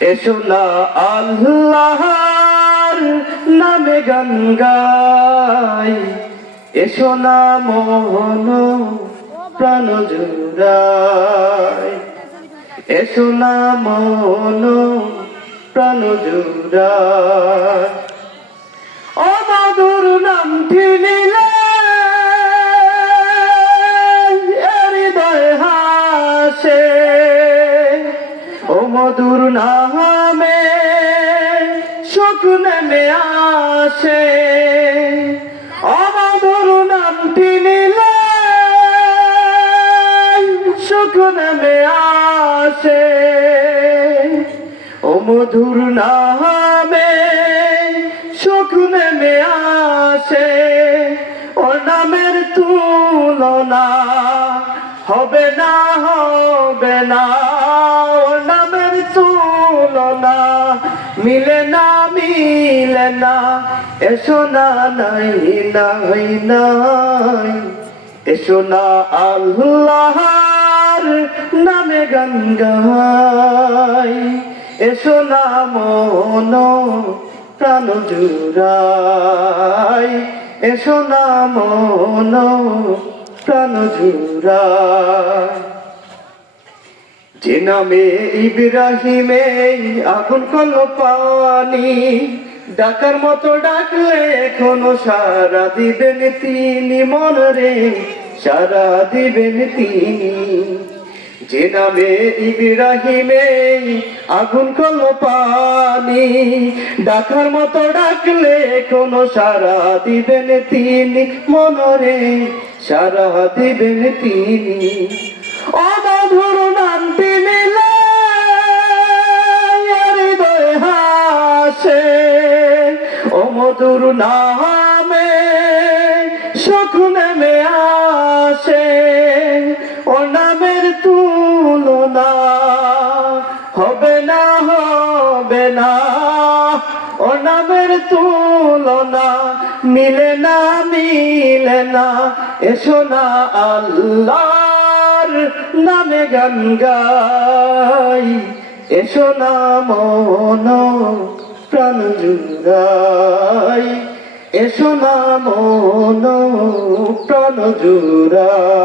এসো না আল্লাহর নামে গান গাই। এসো না মোহন প্রাণ জুড়াই। এসো না মন প্রাণ জুড়াই। অমধুর নামটি নিলে হৃদয় মধুর নামে সুখ নেমে আসে। অমধুর নামটি নিলে সুখ নেমে আসে। ও মধুর নামে সুখ নেমে আসে। ও নামের তুলনা হবে না হবে না। তুলনা মিলে না মিলে না, এসো না, নাই নাই নাই। এসো না আল্লাহর নামে গান এসো না মন, প্রাণ জুড়াই। এসো না মন, প্রাণ জুড়াই। যে নামে ইব্রাহিমে আগুন কল পানি, ডাকার মতো ডাকলে এখনও সারা দিবেন তিনি মনরে সারা দিবেন তিনি। যে নামে ইব্রাহিমে আগুন কল পানি, ডাকার মতো ডাকলে এখনও সারা দিবেন তিনি মনরে সারা দিবেন তিনি। অমধুর মধুর নামে সুখ নেমে আসে। ও নামের তুলনা হবে না হবে না। ও নামের তুলনা মিলে না মিলে না। এসো না আল্লাহর নামে গান গাই। এসো না মন প্রাণ জুড়াই। এসো না মন প্রাণ জুড়াই।